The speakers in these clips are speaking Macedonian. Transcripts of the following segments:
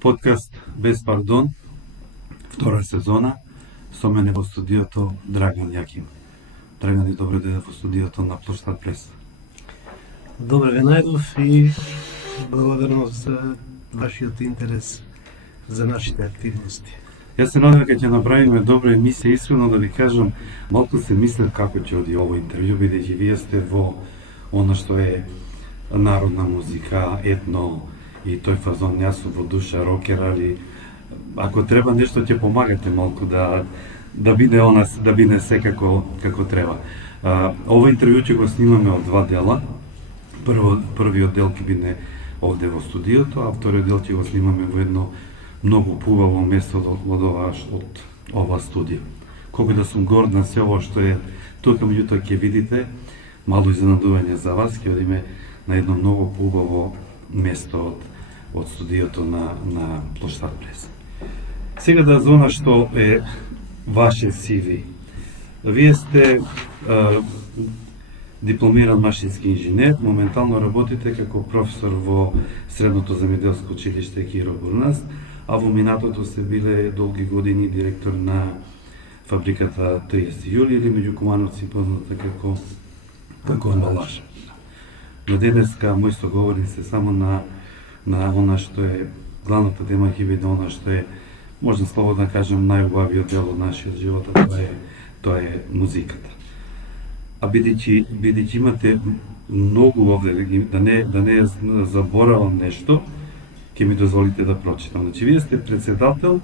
Подкаст Без пардон, втора сезона, со мене во студиото Драган Јаким. Драган, добро дојде во студиото на Плоштад Прес. Добре ве најдов и благодарност за вашиот интерес за нашите активности. Јас се надевам дека ќе направиме добра емисија, искрено да ви кажам, малку се мислев како ќе оди ово интервју, бидејќи вие сте во она што е народна музика, етно и тој фазон. Јас сум во душа рокер, али ако треба нешто ќе помагате малку да биде се како треба. Ово интервју ќе го снимаме од два дела. Првиот дел ќе биде овде во студиото, а вториот дел ќе го снимаме во едно многу пубаво место од ова студио. Колку да сум горд на се ово што е тука, меѓутоа ќе видите мало изненадување за вас, ќе одиме на едно многу пубаво место од студиото на Плоштад Прес. Сега да за она што е ваше CV. Вие сте дипломиран машински инженер, моментално работите како професор во Средното земјоделско училиште Киро Бурнас, а во минатото сте биле долги години директор на фабриката 30 јули или меѓу кумановци позната како амбалаж. Но денеска мој соговорник се само на она што е главната тема, ќе биде она што е, можам слободно да кажем, најубавиот дел од нашиот живот, тоа е музиката. А бидејќи имате многу овде, да не заборавам нешто, ќе ми дозволите да прочитам. Значи, вие сте председател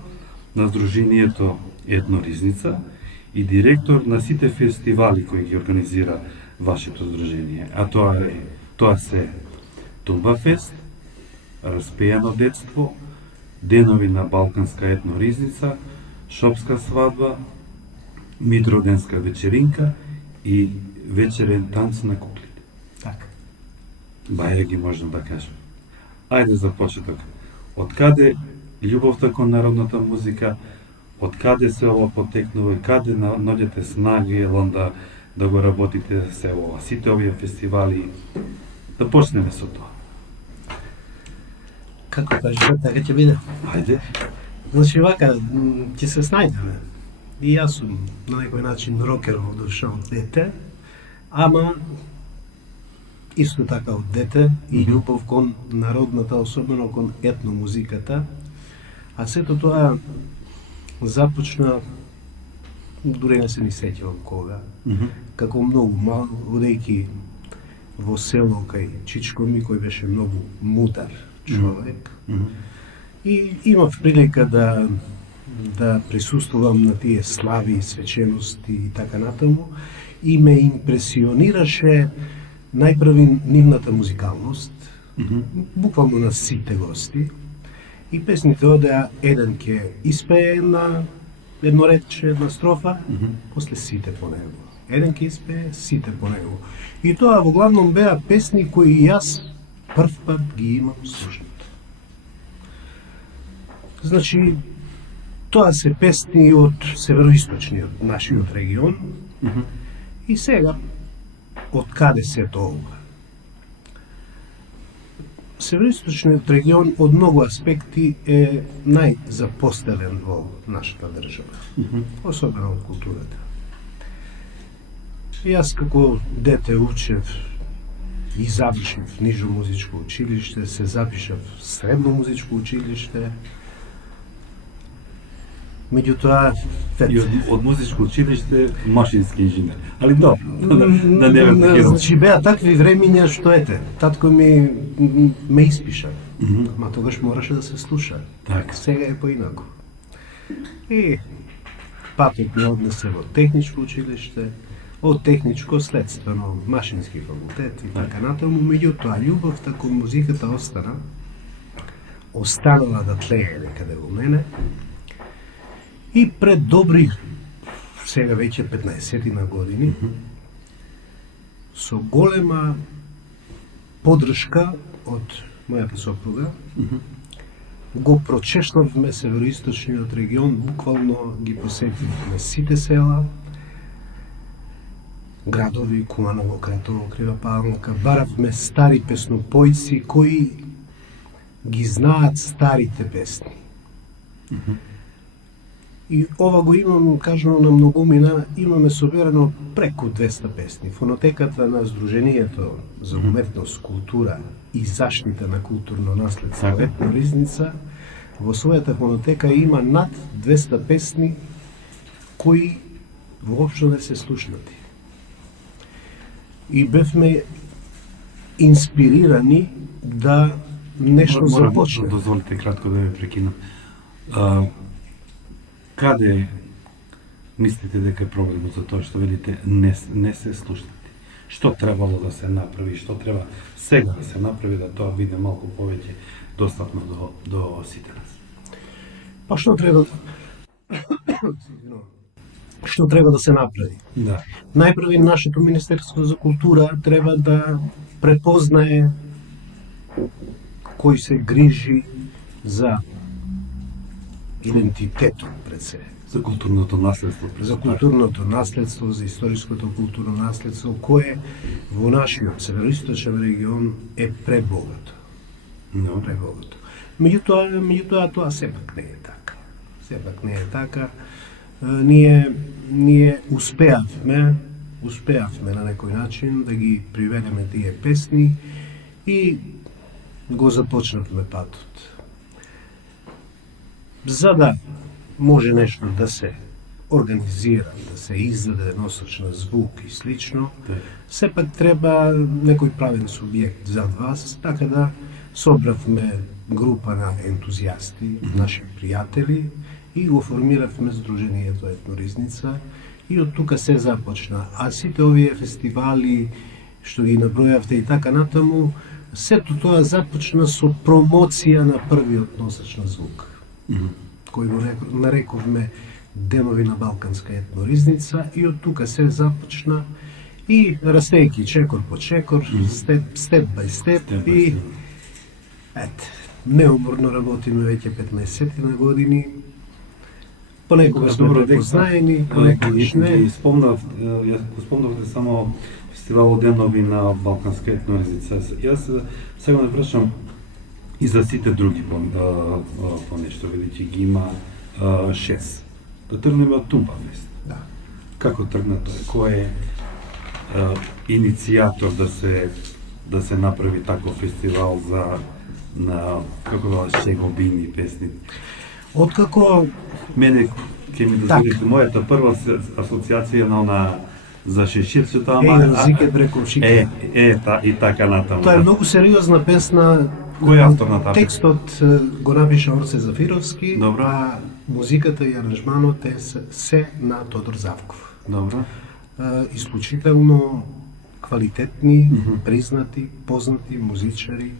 на Сдруженијето Етно Ризница и директор на сите фестивали кои ги организира вашето здружение. А тоа се Тумбафест, Распејано детство, Денови на Балканска етно ризница, Шопска свадба, Митроденска вечеринка и вечерен танц на куклите. Така. Баја ги можам да кажам. Ајде за почеток. Од каде љубовта кон народната музика, од каде се ова потекнува и каде наоѓате снаги да го работите се ова, сите овие фестивали? Да почнеме со тоа. Како кажете, така ќе биде. Ајде. Значи вака, ќе се снајдеме. И јас сум на некој начин рокер во душа од дете, ама исто така од дете и љубов кон народната, особено кон етно музиката. А сето тоа започна, дури не се ни сеќавам кога, како многу мал, одејќи во село кај чичко ми, кој беше многу мудар човек. И имав прилика да присуствувам на тие слави, свечености и така натаму, и ме импресионираше најпрви нивната музикалност, буквално на сите гости. И песните одеа, еден ќе испее на едно редче, една строфа, после сите по него. Еден ќе испее, сите по него. И тоа во главном беа песни кои јас прв пат ги имам слушнат. Значи, тоа се песни од североисточниот нашиот регион. И сега, од каде се тоа? Североисточниот регион од многу аспекти е најзапоставен во нашата држава, особено од културата. Јас како дете учев и завршив нижо музичко училиште, се запишав средно музичко училиште. Меѓутоа, И од музичко училиште машински инженер. Али добро, да не ме значи беа такви времиња што татко ми ме испиша. Ма тогаш мораше да се слуша. Так. Сега е поинаку. И патот ме однесе во техничко училиште, од техничко следствено машински факултет и така натаму. Меѓутоа, љубовта кон музиката останала да тлее некаде во мене. И пред добри, сега веќе 15 години, со голема поддршка од мојата сопруга, го прочешнавме североисточниот регион, буквално ги посетивме сите села, градови, Куманово, Кратово, Крива Павловка, баравме стари песнопојци кои ги знаат старите песни. И ова го имам, кажано на многумина, имаме соберено преку 200 песни. Фонотеката на Сдруженијето за уметност, култура и заштита на културно наследство Етно Ризница во својата фонотека има над 200 песни кои воопшто не се слушнати. И бевме инспирирани да нешто започне. Дозволите кратко да ве прекинам. Каде мислите дека е проблемот за тоа што велите не се слушнати? Што требало да се направи, што треба сега да се направи да тоа биде малку повеќе достапно до сите нас? Па што треба што треба да се направи? Да. Најпрви нашето Министерство за култура треба да препознае кој се грижи за идентитетот пред се. За културното наследство. За културното наследство, за историското културно наследство, кое во нашиот североисточен регион е пребогато. No. Пребогато. Меѓутоа тоа сепак не е така. Сепак не е така. Ние успеавме на некој начин да ги приведеме тие песни и го започнавме патот. За да може нешто да се организира, да се издаде носачна звук и слично, сепак треба некој правен субјект зад вас, така да собравме група на ентузијасти, наши пријатели, и го формиравме Сдруженијето Етно Ризница, и од тука се започна. А сите овие фестивали, што ги набројавте и така натаму, сето тоа започна со промоција на првиот носач на звук, кој го нарекувме Денови на Балканска Етно Ризница, и од тука се започна и растејќи чекор по чекор, степ бај степ, и неуморно работиме веќе 15 на години. Понекогаш сме препознаени, понекогаш не. Спомнавте само фестивалот Денови на Балканска Етно Ризница. Јас сега да прашам и за сите други по нешто, велики ги има 6. Да тргнеме од Тумбафест. Да. Како тргна тоа? Кој е иницијатор да се направи таков фестивал на како да шегобини песни? Откако Мене ќе ми дозволите мојата прва асоциација на она за шеширчето, ама Зике Брековшике. И така натаму. Тоа е многу сериозна песна. Кој е автор на таа? Текстот го напиша Орце Зафировски, Добро. а музиката и аранжманот е се на Тодор Завков. Добро. Исклучително квалитетни, признати, познати музичари,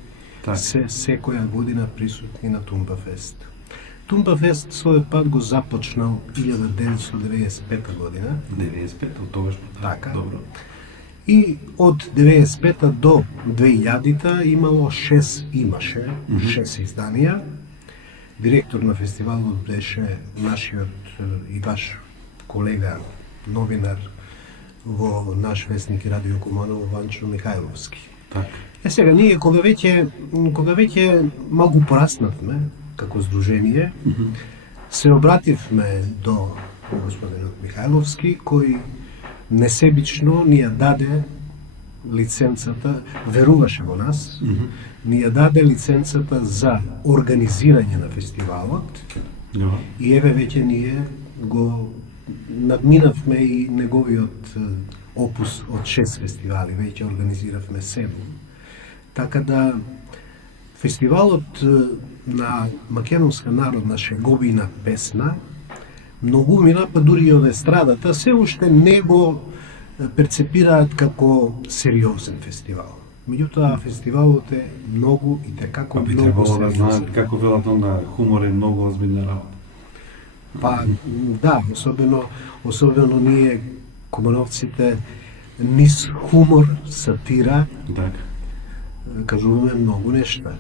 Так. се секоја година присутни на Тумбафест. Тумбафест својот пат го започнал 1995 година. 95 од тогаш. Така. Добро. И од 95-та до 2000-та имаше 6 изданија. Директор на фестивалот беше нашиот и ваш колега, новинар во наш вестник и Радио Куманово, Ванчо Михајловски. Так. Сега ние кога веќе малку пораснавме како здружение, се обративме до господинот Михајловски, кој несебично ни ја даде лиценцата, веруваше во нас, ни ја даде лиценцата за организирање на фестивалот. Добро. И еве веќе ние го надминавме и неговиот опус од 6 фестивали, веќе организиравме 7. Така да фестивалот на македонска народна шеговина песна многумина, па дури и од естрадата, се уште не го перцепираат како сериозен фестивал. Меѓутоа, фестивалот е многу и текако Би многу требало да сериозен. знаат како велат онда, хумор е многу озбилна работа. Па, да, особено ние, кумановците, низ хумор, сатира, Така. кажуваме многу нешта.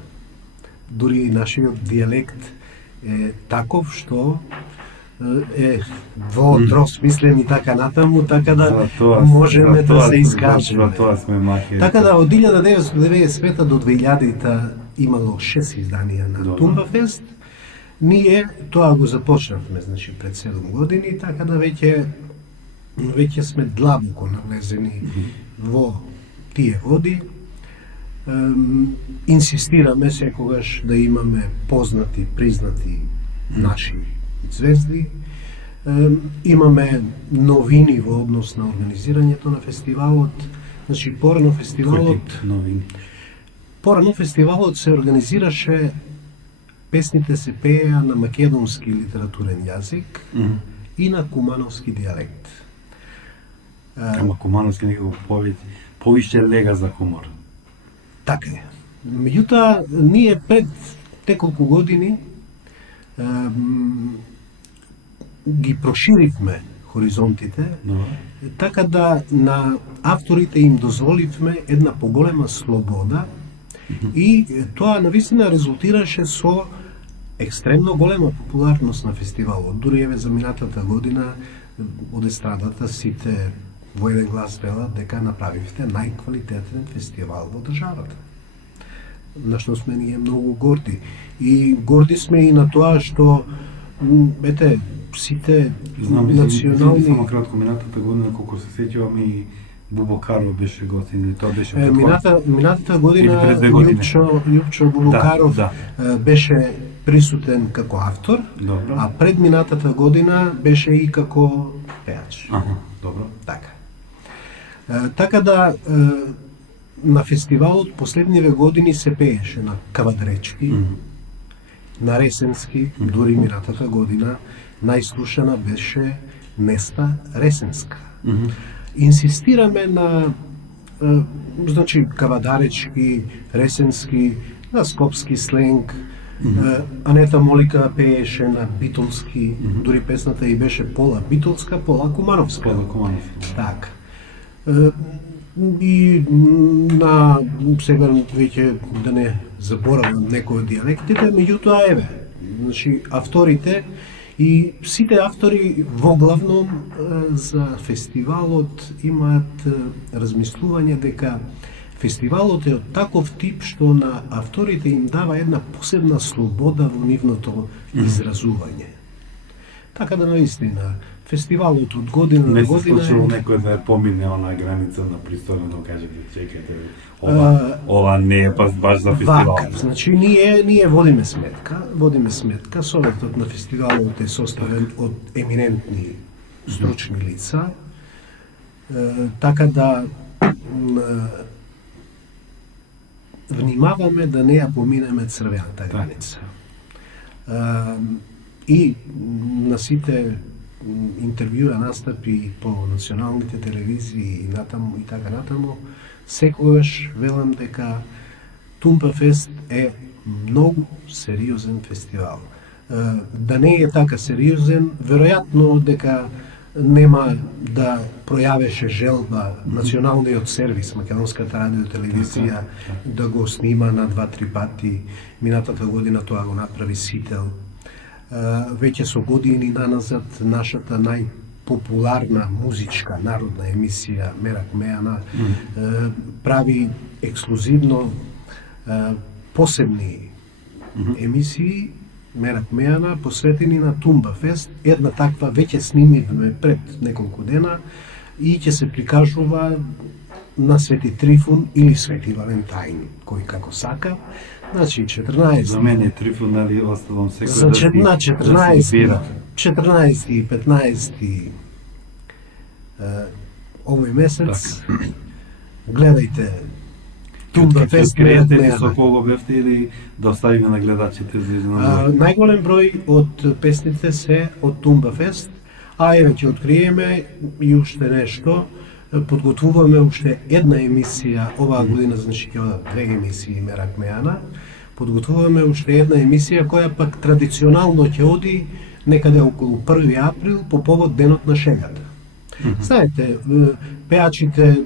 Дури и нашиот дијалект е таков што е двотросмислен и така натаму, така да можеме да се искажеме. За тоа сме махи. Така да од 1995 до 2000 имало 6 изданија на Добро. Тумба Фест. Ние тоа го започнавме, значи пред 7 години, така да веќе сме длабоко навлезени во тие води. Инсистираме секогаш да имаме познати, признати наши звезди. Имаме новини во однос на организирањето на фестивалот. Значи, порано фестивалот се организираше, песните се пееа на македонски литературен јазик и на кумановски дијалект. Ама кумановски некако повише лега за хумор. Така е. Меѓутоа, ние пред неколку години ги проширивме хоризонтите, така да на авторите им дозволивме една поголема слобода и тоа навистина резултираше со екстремно голема популарност на фестивалот. Дури еве за минатата година од естрадата сите во еден глас велат дека направивте најквалитетен фестивал во државата. На што сме ние многу горди. И горди сме и на тоа што сите национални... Само кратко, минатата година, колку се сеќавам, и Бубокаров беше гостин, тоа беше минатата година Љупчо Бубокаров беше присутен како автор, а пред минатата година беше и како пеач. Добро. Така. Така да на фестивалот последниве години се пееше на кавадречки, на ресенски, дури минатата година најслушана беше Неста Ресенска. Инсистираме на значи кавадаречки, ресенски, на скопски сленг. Анета Молика пееше на битолски, дури песната и беше пола битолска, пола кумановска. Така. И на сега веќе да не заборавам некои од дијалектите, меѓутоа еве, значи авторите и сите автори во главном за фестивалот имаат размислување дека фестивалот е од таков тип што на авторите им дава една посебна слобода во нивното изразување. Така да наистина фестивалот од година на година... Не се случило некој да помине онаа граница на пристойно да каже, чекайте, ова не е баш за фестивал. Вака, значи ние водиме сметка, Советот на фестивалот е составен од еминентни стручни лица, така да внимаваме да не ја поминеме црвената граница. И на сите интервјуа, настапи по националните телевизии и натаму и така натаму, секогаш велам дека Тумба Фест е многу сериозен фестивал. Да не е така сериозен, веројатно дека нема да пројавеше желба националниот сервис, Македонската радиотелевизија, да го снима на 2-3 пати. Минатата година тоа го направи Сител. Веќе со години наназад нашата најпопуларна музичка народна емисија Мерак Мејана прави ексклузивно посебни емисии Мерак Мејана посветени на Тумба Фест. Една таква веќе снимивме пред неколку дена и ќе се прикажува на Свети Трифун или Свети Валентајн, кој како сака. Значи 14. За мене Трифун, нали, оставам секој за на 14 и 15 овој месец гледајте Тумба Фест. Со кого бевте или да оставиме на гледачите за изненада? Најголем број од песните се од Тумба Фест, а еве ќе откриеме и уште нешто. Подготвуваме уште една емисија оваа година, значи ќе одат 2 емисии Мерак Мејана. Подготвуваме уште една емисија која пак традиционално ќе оди некаде околу 1 април по повод Денот на шегата. Знаете, пеачите,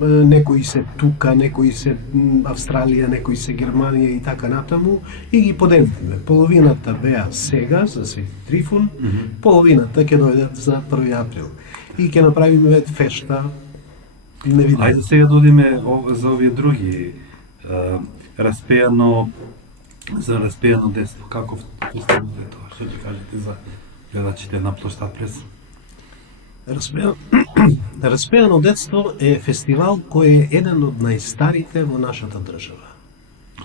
некои се тука, некои се Австралија, некои се Германија и така натаму, и ги поделивме. Половината беа сега за Свети Трифун, половината ќе дојдат за 1 април. И ќе направиме фешта невидена. Ајде сега да одиме за овие други распеано за распеано детство. Каков фестивал е тоа? Што ќе кажете за гледачите на площад прес? Распеано детство е фестивал кој е еден од најстарите во нашата држава.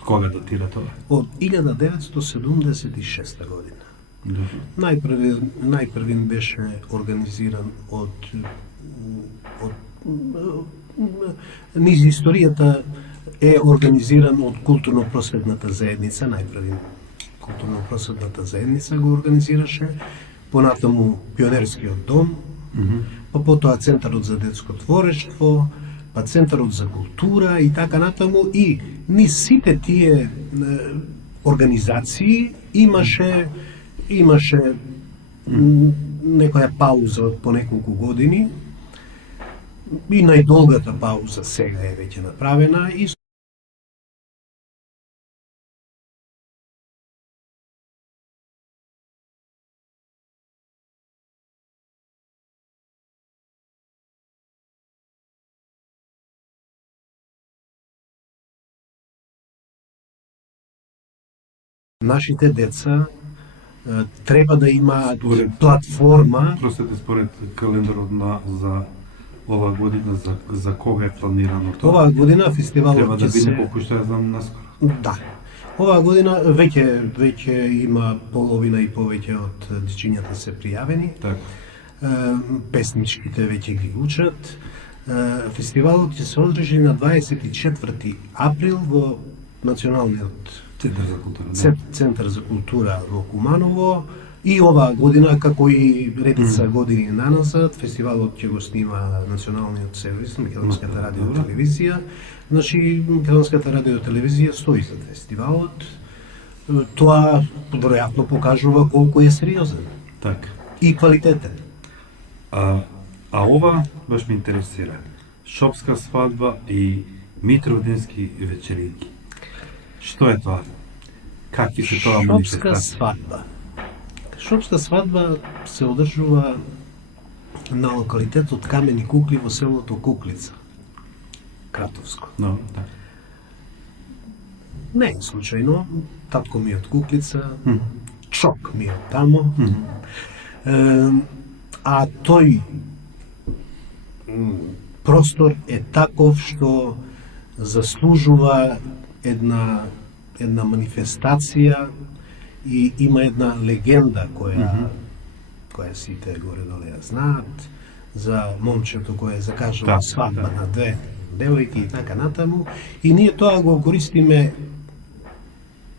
Кога датира тоа? Од 1976 година. Најпрвин беше организиран од низ историјата е организиран од културно-просветната заедница, најпрвин културно-просветната заедница го организираше, понатаму Пионерскиот дом, па потоа Центарот за детско творештво, па Центарот за култура и така натаму, и низ сите тие организации имаше некоја пауза од по неколку години, и најдолгата пауза сега е веќе направена, и нашите деца треба да имаат платформа. Простете, според календарот за оваа година, за кога е планирано тоа? Оваа година фестивалот треба да ќе биде се... колку што ја знам наскоро. Да. Оваа година веќе има половина и повеќе од дечињата се пријавени. Така. Песничките веќе ги учат. Фестивалот ќе се одржи на 24 април во Националниот Центар за култура. Центар за култура во Куманово. И оваа година, како и редица години наназад, фестивалот ќе го снима Националниот сервис, Македонската радиотелевизија. Значи, Македонската радиотелевизија стои за фестивалот. Тоа веројатно покажува колку е сериозен. Така. И квалитетен. А ова баш ме интересира. Шопска свадба и Митровденски вечеринки. Што е тоа? Какви се тоа Шопска манифестации? свадба. Шопска свадба се одржува на локалитетот Камени кукли во селото Куклица, Кратовско. Но, да. Не е случајно, татко ми е од Куклица, чок ми е од тамо, а тој простор е таков што заслужува една манифестација и има една легенда која сите горе-доле ја знаат, за момчето кое закажува Да, свадба да. на две девојки и така натаму, и ние тоа го користиме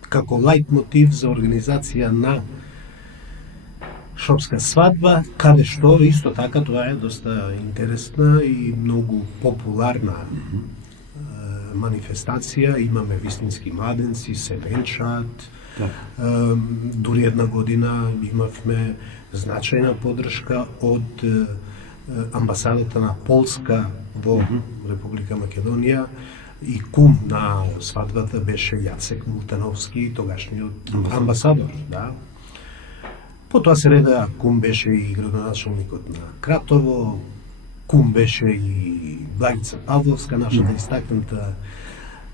како лајт мотив за организација на шопска свадба, каде што исто така тоа е доста интересна и многу популарна манифестација. Имаме вистински младенци, се венчаат. Дури една година имавме значајна поддршка од амбасадата на Полска во Република Македонија, и кум на свадбата беше Јацек Мултановски, тогашниот амбасадор. Да. Потоа се реда, кум беше и градоначалникот на Кратово, кум беше и Благица Павловска, нашата истакната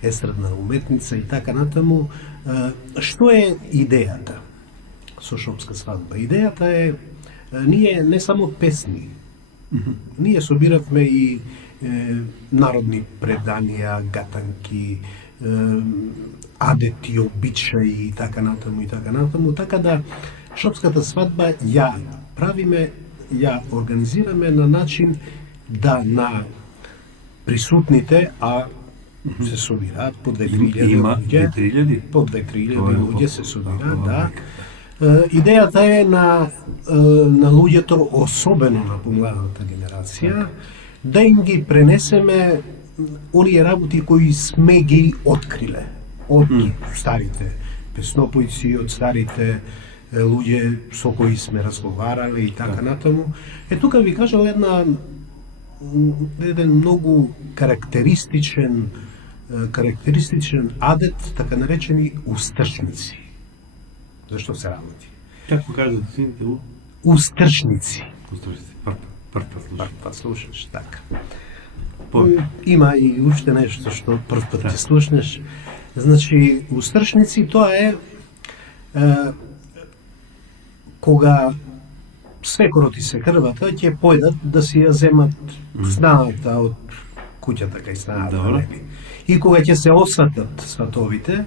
естрадна уметница и така натаму. Што е идејата со шопска свадба? Идејата е, ние не само песни, ние собиравме и народни преданија, гатанки, адети, обичаи и така натаму, така да шопската свадба ја правиме, ја организираме на начин да на присутните, а се собираат по 2-3 луѓе, по 2-3 луѓе се собираат, да. Идејата е на луѓето, особено на помладата генерација, да им ги пренесеме оние работи кои сме ги откриле од старите песнопојци, од старите луѓе со кои сме разговарале и така натаму. Тука ви кажал еден многу карактеристичен адет, така наречени устрчници. Зашто се работи? Како кажат сините? Устрчници. Прв слушаш, така. Има и уште нешто што прв пат ќе слушнеш. Значи, устршници тоа е кога свекорот и свекрвата ќе појдат да си ја земат снаата од куќата кај снаата, Добро. нели? И кога ќе се осватат сватовите,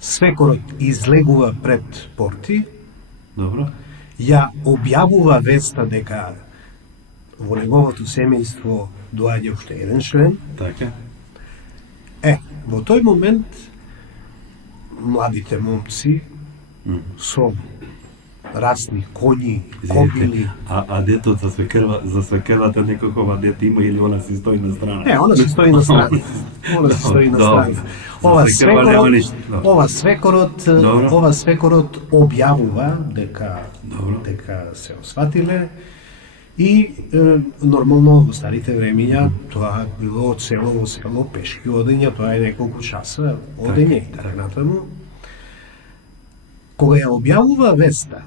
свекорот излегува пред порти, Добро. ја објавува веста дека во неговото семејство доаѓа уште еден член. Така. Во тој момент младите момци со расни коњи, кобили. А детот за свекрвата некакова дете има или она си стои на страна? Она си стои на страна. Она си стои на страна. Ова свекорот објавува дека се осватиле и нормално во старите времиња тоа било од село во село, пешки одење, тоа е неколку часа одење и така натаму. Кога ја објавува веста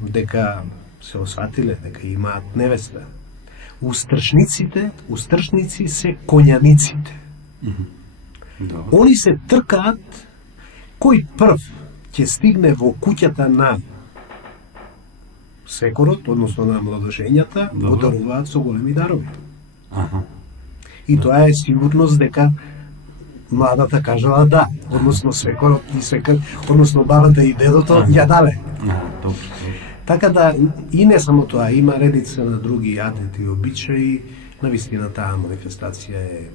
дека се осватиле, дека имаат невеста, устршници се коњаниците. Они се тркаат кој прв ќе стигне во куќата на свекорот, односно на младожењата, го даруваат со големи дарови. И тоа е сигурност дека младата кажала да, односно свекорот и односно бабата и дедото ја дале. Така да, и не само тоа, има редица на други адети и обичаи, навистина таа манифестација е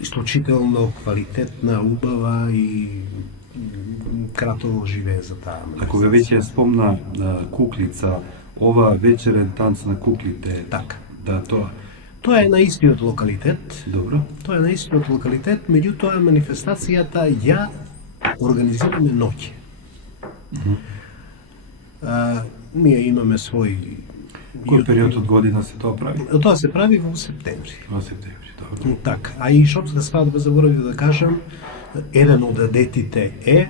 исклучително квалитетна, убава и кратово живее за таа манифестација. Ако ве веќе спомна куклица, ова вечерен танц на куклите. Така. Да, тоа. Тоа е на истиот локалитет. Добро. Тоа е на истиот локалитет, меѓутоа манифестацијата ја организираме ноќе. Ние имаме свој... Кој период од година се тоа прави? Тоа се прави во септември. Во септември, добро. Така, а и шопска свадба, заборавив да кажам, еден од адетите е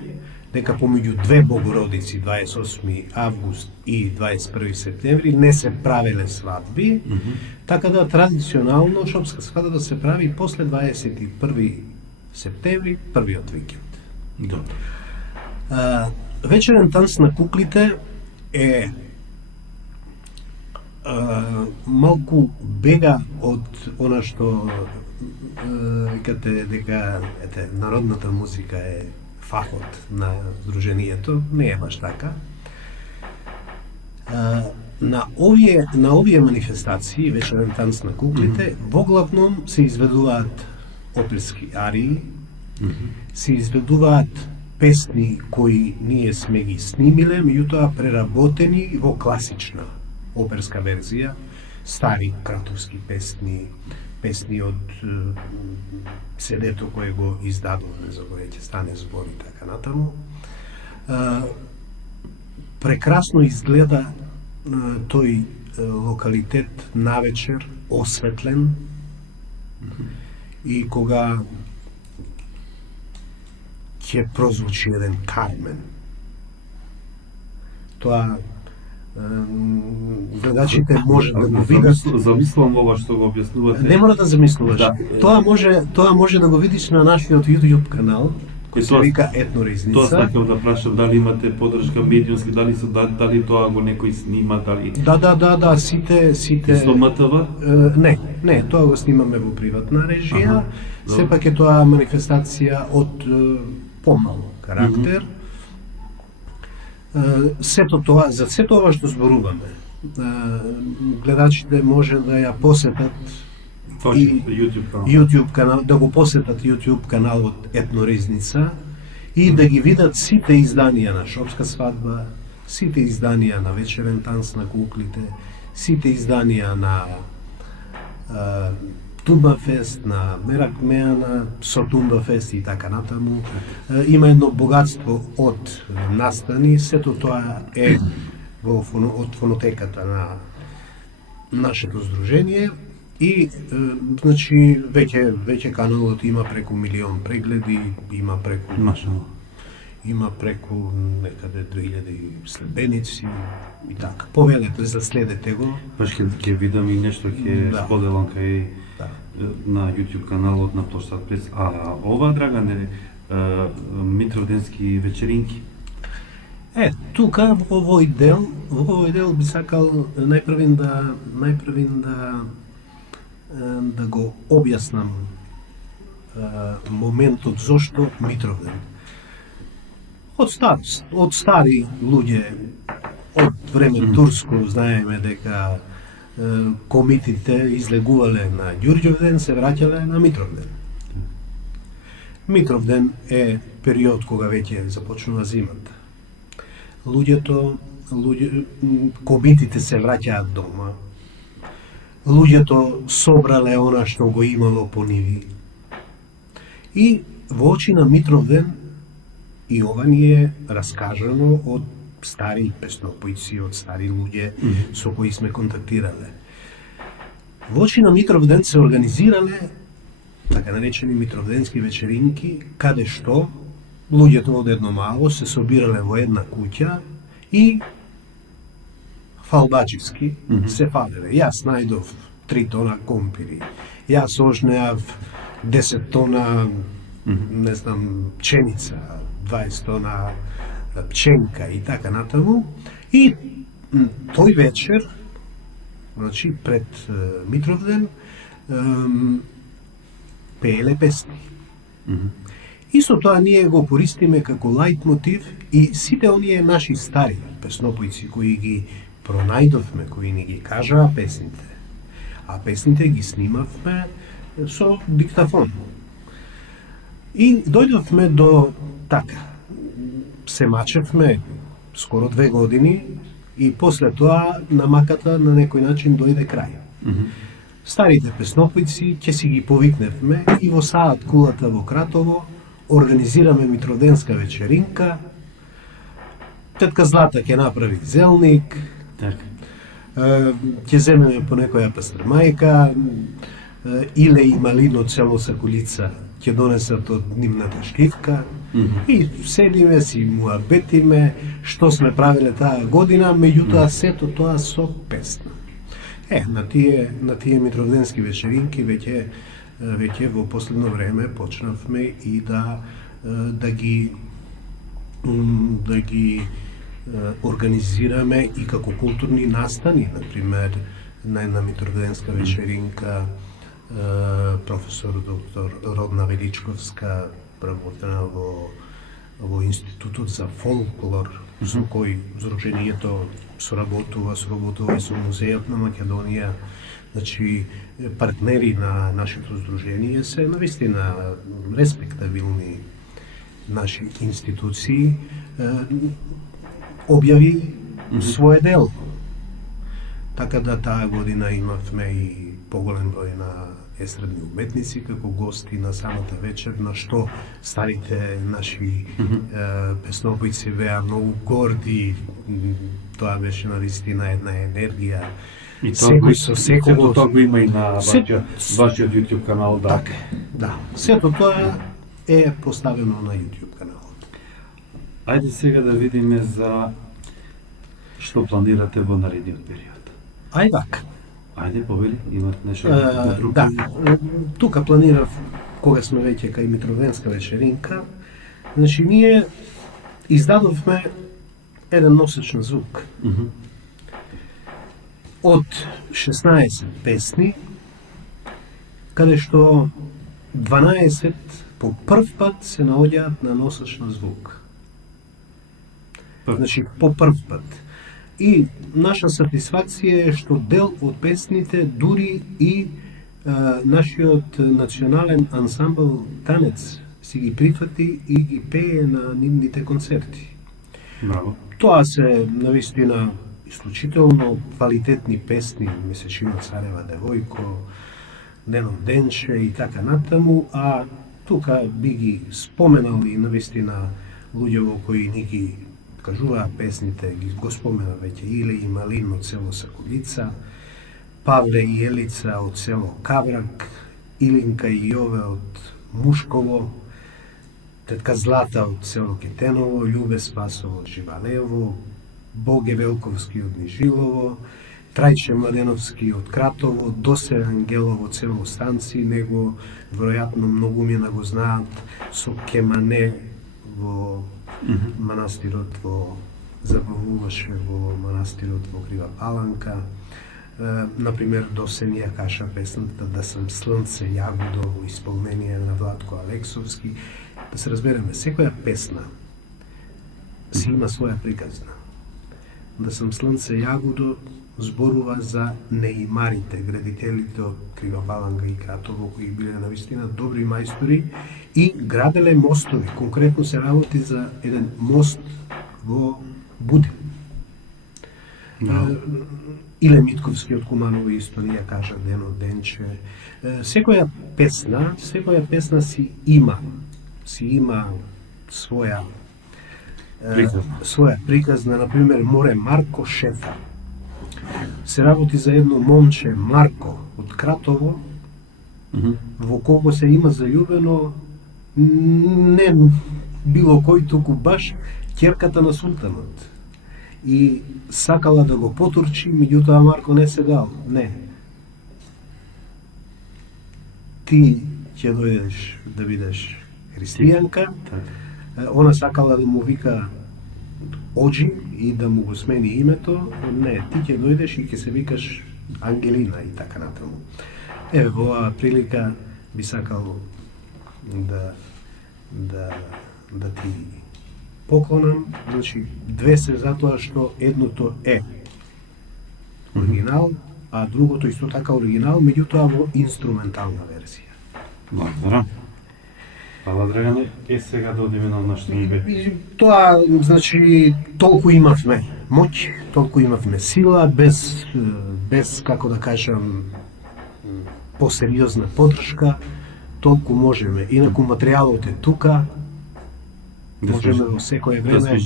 дека помеѓу две богородици, 28 август и 21 септември, не се правеле свадби, така да традиционално шопска свадба се прави после 21 септември, првиот викенд. Добро. Вечерен танц на куклите е малку бега од она што викате дека народната музика е фахот на здруженијето, не е баш така. На овие манифестации, вечерен танц на куклите, воглавном се изведуваат оперски арии, се изведуваат песни кои ние сме ги снимиле, меѓутоа преработени во класична оперска верзија, стари кратовски песни од CD-то кое го издадуваме за кој ќе стане збор и така натаму. Прекрасно изгледа тој локалитет навечер, осветлен, и кога ќе прозвучи еден Кармен. Тоа гледачите може да го видат. Замислувам ова што го објаснувате. Не мора да замислуваш. Да. Тоа може да го видиш на нашиот YouTube канал, кој се вика Етно Ризница. Тоа сакам да прашам, дали имате подршка медиумски, дали тоа го некој снима, дали... Да, сите... Со МТВ? Не, тоа го снимаме во приватна режија, сепак е тоа манифестација од помал карактер. Сето тоа, за сето ова што зборуваме, гледачите може да ја посетат и YouTube канал, да го посетат YouTube каналот Етно Ризница и да ги видат сите изданија на шопска свадба, сите изданија на вечерен танц на куклите, сите изданија на Тумбафест, на Мерак Меана, со Тумбафест и така натаму. Има едно богатство од настани, сето тоа е од фонотеката на нашето здружение и значи веќе каналот има преку 1 милион прегледи, има преку некаде 2000 следбеници и така. Повелете, следете го. Баш ќе видам и нешто ќе споделам кај на YouTube каналот на Плоштад Прес, а ова, Драгане, Митровденски вечеринки. Тука во овој дел би сакал најпрвен да го објаснам моментот зошто Митровден. Од старост, од стари луѓе, од време турско, знаеме дека комитите излегувале на Ѓурѓовден, се враќале на Митровден. Митровден е период кога веќе започнува зимата. Комитите се враќаат дома. Луѓето собрале она што го имало по ниви. И во очи на Митровден, и ова ни е раскажано од стари песнопојци, од стари луѓе со кои сме контактирале. Во очи на Митровден се организирале така наречени Митровденски вечеринки, каде што луѓето од едно мало се собирале во една куќа и фалбачиски се фалеле. Јас најдов 3 тона компири, јас ожнеав 10 тона не знам, пченица, 20 тона пченка и така натаму. И тој вечер, значи пред Митровден, пееле песни. Исто тоа ние го користиме како лајт мотив и сите оние наши стари песнопојци кои ги пронајдовме, кои ни ги кажаа песните. А песните ги снимавме со диктафон. И дојдовме до така. Се мачевме скоро 2 години и после тоа намаката на некој начин дојде крај. Старите песнопојци ќе си ги повикневме и во Саат кулата во Кратово организираме Митровденска вечеринка. Тетка Злата ќе направи зелник. Ќе земеме по некоја пастрмајка, иле и малино цело сакулица ќе донесат од нивната шкивка и седиме си муабетиме што сме правиле таа година, меѓутоа сето тоа со песна. На тие Митровденски вечеринки веќе во последно време почнавме и да ги организираме и како културни настани, например, на една Митровденска вечеринка професор доктор Родна Величковска работена во Институтот за фолклор, со кој Сдруженијето соработува и со Музејот на Македонија. Значи, партнери на нашето Сдружение се навистина респектабилни наши институции, објави свој дел. Така да таа година имавме и поголем број на естрадни уметници како гости на самата вечер, на што старите наши песнопојци беа многу горди. Тоа беше навистина една енергија. И секој со секој тоа го има и на вашиот YouTube канал, да. Така, да. Сето тоа е поставено на YouTube каналот. Ајде сега да видиме за што планирате во наредниот период. Ајде, повели, имате нешто друго? Да, тука планирав, кога сме веќе кај Митровденска вечеринка, значи ние издадовме еден носеч на звук. Од 16 песни, каде што 12 по прв пат се наоѓаат на носеч на звук. Значи, по прв пат. И наша сатисфакција е што дел од песните, дури и нашиот национален ансамбл Танец си ги прифати и ги пее на нивните концерти. Браво. Тоа се навистина исклучително квалитетни песни, Месечино царева девојко, Денов денче и така натаму, а тука би ги споменал и навистина луѓе кои ни ги кажуваа песните, ги го спомена веќе Иле и Малин од село Сакулица, Павле и Елица од село Каврак, Илинка и Јове од Мушково, Тетка Злата од село Кетеново, Љубе Спасово од Живалево, Боге Велковски од Нижилово, Трајче Младеновски од Кратово, Досе Ангелов од село Станци, него веројатно многумина го знаат, со Кемане во манастирот во забавуваше во манастирот во Крива Паланка. Например, Досе ни ја каша песната "Да сам слънце јагодо" во исполнение на Владко Алексовски. Да се разбереме, секоја песна си има своја приказна. "Да сам слънце јагодо" зборува за неимарите, градителите од Крива Паланка и Кратово, кои биле навистина добри мајстори и граделе мостови. Конкретно се работи за еден мост во Будин. Иле Митковски од Куманово исто ни ја кажа "Ден од денче". Секоја песна си има своја приказна. Например, "Море Марко Шефа" се работи за едно момче Марко од Кратово, во кого се има заљубено не било кој, туку баш ќерката на султанот. И сакала да го потурчи, меѓутоа Марко не се дал. Не. Ти ќе дојдеш да бидеш христијанка. Она сакала да му вика Оджи и да му го смени името. Не, ти ќе дојдеш и ќе се викаш Ангелина и така натаму. Еве, во оваа прилика би сакал да ти поклонам. Значи, две се затоа што едното е оригинал, а другото исто така оригинал, меѓутоа во инструментална верзија. Благодарам. Фала, Драгане. Сега да одиме на нашето небе. Тоа, значи, толку имавме моќ, толку имавме сила, без како да кажам, посериозна поддршка, толку можеме. Инаку материјалот е тука, можеме во секое време.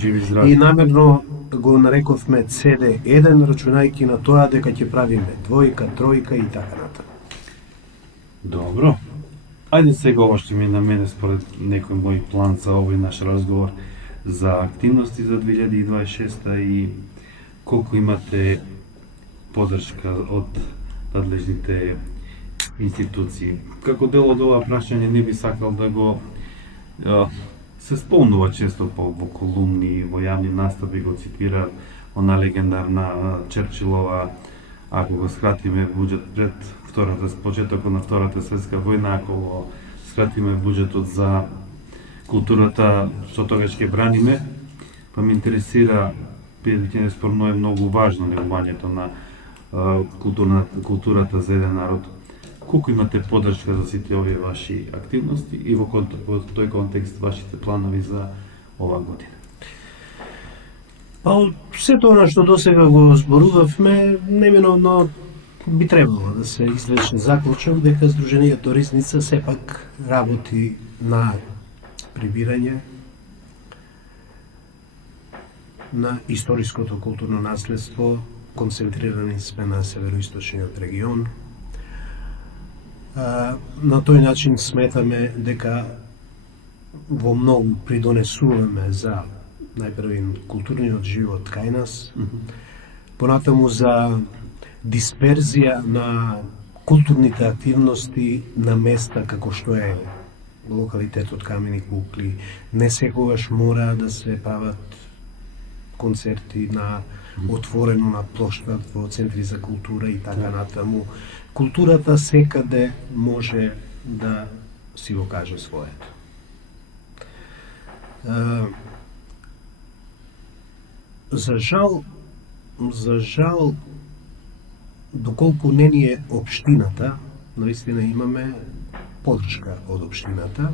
И намерно го нарековме CD1, рачунајќи на тоа дека ќе правиме двојка, тројка и така натаму. Добро. Ајде сега ова што ми на мене според некој мој план за овој наш разговор за активности за 2026 и колку имате поддршка од надлежните институции. Како дел од ова прашање не би сакал да го се спомнува често во колумни, во јавни настави го цитира она легендарна Черчилова: ако го скратиме буџет пред почетокот на Втората светска војна, ако го скратиме буџетот за културата, што тогаш ќе браниме, па ме интересира, бидејќи неспорно е многу важно негувањето на културата за еден народ. Колку имате поддршка за сите овие ваши активности и во тој контекст вашите планови за ова година? Па, сето она што досега го зборувавме, неминовно би требало да се извлече заклучок дека Сдруженијето Ризница сепак работи на прибирање на историското културно наследство. Концентрирани сме на североисточниот регион. На тој начин сметаме дека во многу придонесуваме за најпрвен културниот живот кај нас, понатаму за дисперзија на културните активности на места како што е локалитетот Камени кукли. Не секогаш мора да се прават концерти на отворено на плоштад во центри за култура и така натаму. Културата секаде може да си го каже своето. За жал, доколку не ни е општината, наистина имаме поддршка од општината,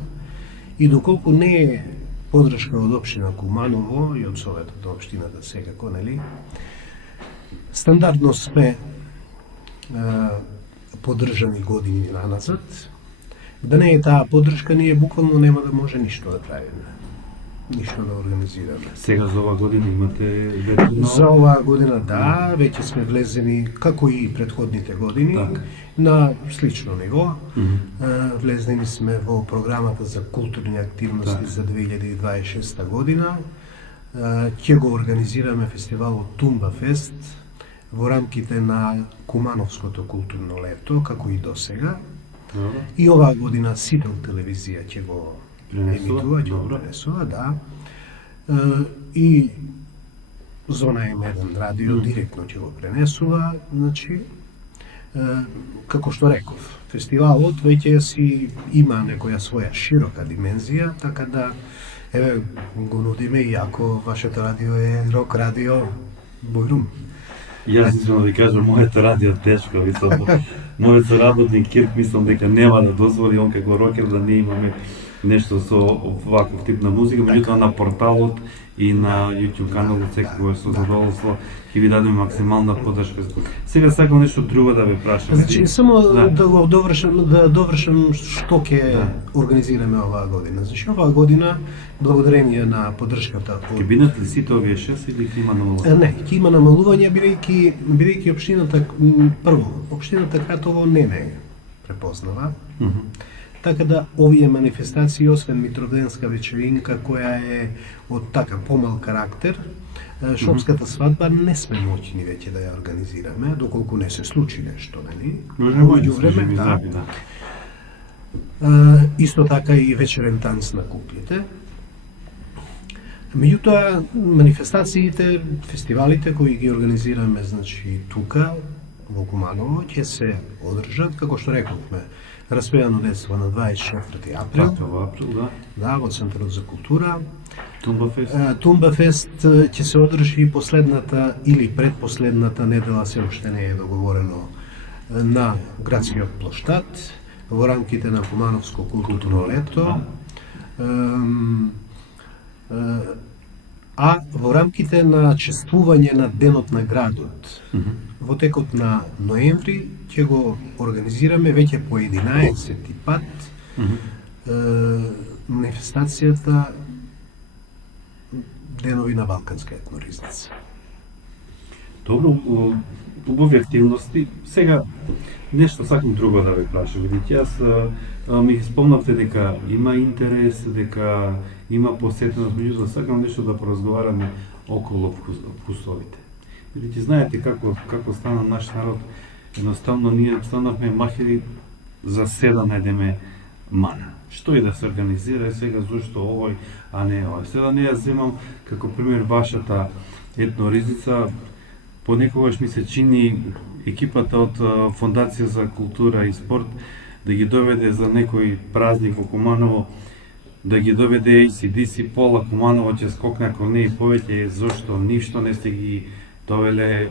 и доколку не е поддршка од општина Куманово и од Советот на општината секако, нели? Стандардно сме поддржани години наназад. Да не е таа поддршка, ние буквално нема да може ништо да правиме. Ништо да организираме. Сега за оваа година имате За оваа година, да, веќе сме влезени, како и предходните години, на слично ниво. Влезени сме во програмата за културни активности за 2026 година. Ќе го организираме фестивалот Тумба Фест во рамките на Кумановското културно лето, како и до сега. Добро. И оваа година Сител телевизија ќе го Пренесува? емитува, ќе го Добро. пренесува, да. И Зона М1 радио директно ќе го пренесува, значи, како што реков, фестивалот веќе си има некоја своја широка димензија, така да еве го нудиме и ако вашето радио е рок радио, бојрум. Јас искам да ви кажам, моето радио тешко, мислам, мојот соработник Кирк мислам дека нема да дозволи он како рокер да не имаме нешто со ваков тип на музика, меѓутоа на порталот и на YouTube каналот секогаш со задоволство ќе ви дадеме максимална поддршка. Сега сакам нешто друго да ве прашам. Значи, само Да. да го довршам што ќе организираме оваа година. Значи, оваа година, благодарение на поддршката Ќе бидат ли сите овие 6 или ќе има ново? Не, ќе има намалување, бидејќи општината, прво, општината Кратово не ме препознава. Така да овие манифестации, освен Митровденска вечеринка, која е од така помал карактер, шопската свадба не сме моќни веќе да ја организираме, доколку не се случи нешто, нели? Меѓу да. Исто така и вечерен танц на куплите. Меѓутоа, манифестациите, фестивалите кои ги организираме, значи, тука, во Куманово, ќе се одржат, како што рековме, Распеано детство на 24 април, Да. да, во Центарот за култура. Тумбафест. Тумбафест ќе се одржи последната или предпоследната недела, се уште не е договорено, на градскиот плоштад, во рамките на Кумановско културно лето. А во рамките на чествување на Денот на градот, во текот на ноември ќе го организираме веќе по 11-ти пат манифестацијата Денови на Балканска етноризница. Добро, убави активности. Сега, нешто сакам друго да ве прашам. Видите, јас ми ги спомнавте дека има интерес, дека има посетеност, меѓутоа сакам нешто да поразговараме околу вкусовите. Видите, знаете како стана наш народ, едноставно ние станавме махери за се да најдеме мана. Што и да се организира, сега зошто овој, а не овој. Сега не ја земам како пример вашата етноризница, понекогаш ми се чини екипата од Фондација за култура и спорт да ги доведе за некој празник во Куманово, да ги доведе AC/DC, пола Куманово ќе скокне, ако не и повеќе, зошто ништо не сте ги довеле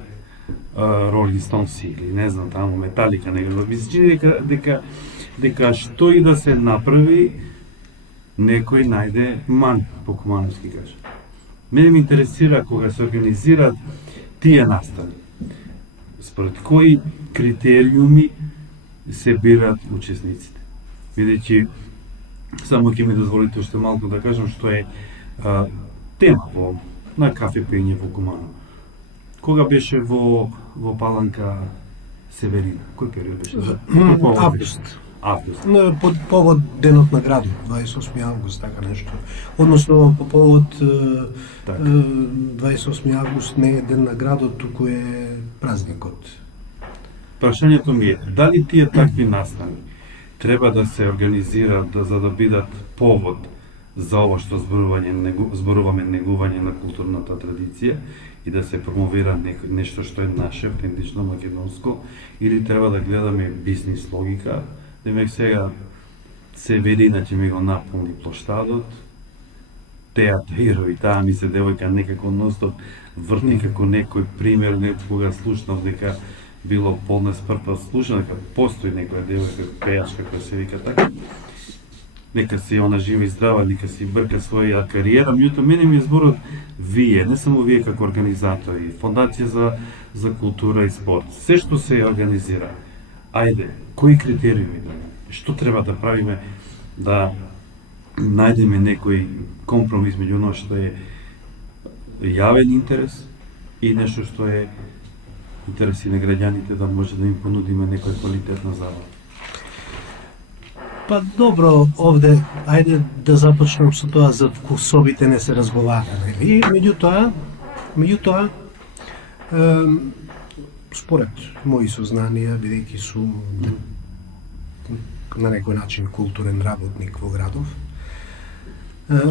Rolling Stones или не знам таму Металика, него ми се чини дека што и да се направи, некој најде ман, по кумановски кажа. Мене ме интересира кога се организираат тие настави. Според кои критериуми се бираат учесниците? Бидејќи, само ќе ми дозволите уште малку да кажам што е тема на кафе пење во Куманово. Кога беше во Паланка Северина? Кој период беше? Август. Август. Под повод Денот на градот, 28 август, така нешто. Односно, по повод 28 август не е Ден на градот, туку е празникот. Прашањето ми е, дали тие такви настави треба да се организираат за да бидат повод за ова што зборуваме негување на културната традиција и да се промовира нешто што е наше, автентично македонско, или треба да гледаме бизнис логика. Демек сега Северина ќе ми го наполни плоштадот, театрирови, таа ми се девојка некако ностоп врти како некој пример, кога слушнав дека било полнес прв слушнав дека постои некоја девојка пејачка која се вика така. Нека си она жива и здрава, нека си брка своја кариера, меѓутоа мене ми е зборот вие, не само вие како организатори, Фондација за култура и спорт, се што се организира. Ајде, кои критериуми да, што треба да правиме да најдеме некој компромис меѓу оно што е јавен интерес и нешто што е интереси на граѓаните, да може да им понудиме некоја квалитетна забава. Па добро, овде, ајде да започнем со тоа за вкусовите не се разговара, нели? Меѓутоа, според мои сознанија, бидејќи сум на некој начин културен работник во градов,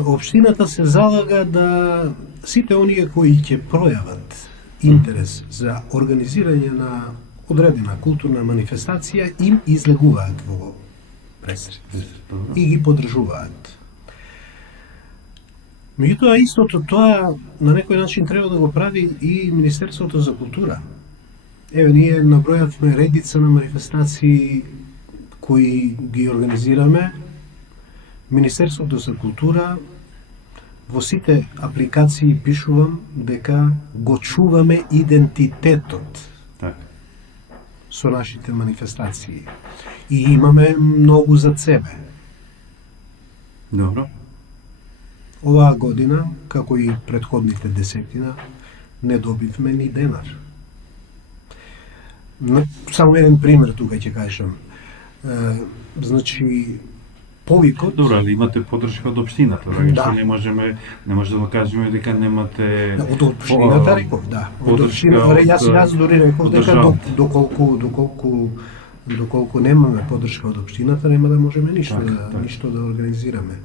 општината се залага да сите оние кои ќе пројават интерес за организирање на одредена културна манифестација им излегуваат во пресрет и ги поддржуваат. Меѓутоа, истото тоа на некој начин треба да го прави и Министерството за култура. Еве, ние набројавме редица на манифестации кои ги организираме. Министерството за култура во сите апликации пишувам дека го чуваме идентитетот Така. со нашите манифестации. И имаме многу за себе. Добро. Оваа година, како и претходните десетина, не добивме ни денар. Само еден пример тука ќе кажам. Значи, повикот... Добро, али имате поддршка од општината, Да. не може да кажеме дека немате Од општината реков, да. Од поддршка општината, јас дури реков од дека државата. доколку немаме поддршка од општината, нема да можеме ништо Така. ништо да организираме.